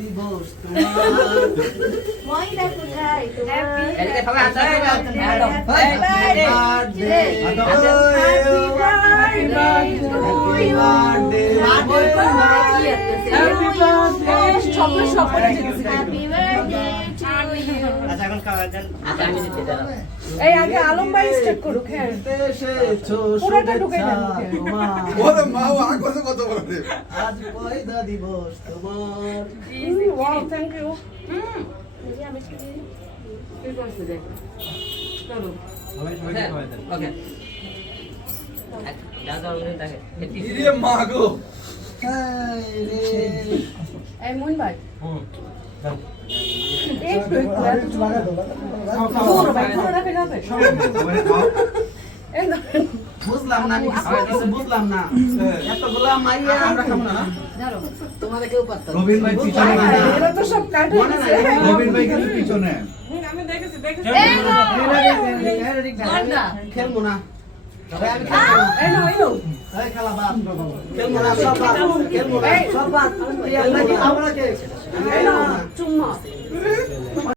দিবস তোমার। ময়না কোথায় তোমার? এদিকে সবাই হাত ধরে Happy birthday to you. Happy birthday to you. Happy birthday. Happy birthday সকলে সকলে জিতেছে। Happy birthday to you. আচ্ছা এখন খাওয়া যান আচ্ছা আমি দিতে দাও এই আগে আলম ভাই স্টার্ট করুক হ্যাঁ এসেছো পুরোটা ঢুকে শুভেচ্ছা নেন মুখে। তোমার। ওরে মা ও আর কত বলে আজ পয়দা দিবস তোমার। ওয়াও থ্যাংক ইউ ওকে দাও দাও উনি তাকে ইরে মা গো হায় রে। এই মুন ভাই হুম একটু একটু পুরো ভাই পুরোটা ফেলে হবে এই ধরেন বুঝলাম না আমি কিছু বুঝলাম না এতগুলা মাইয়া আমরা খাবো না তোমাদের কেউ পারতাম রবিন ভাই পিছনে এরা তো সব কাটে মনে নাই? রবিন ভাই কিন্তু পিছনে আমি দেখেছি খেলবো না এই নো খেলা বাদ খেলবো না সব বাদ খেলবো না সব বাদ আমরা কে এই নো চুম্মা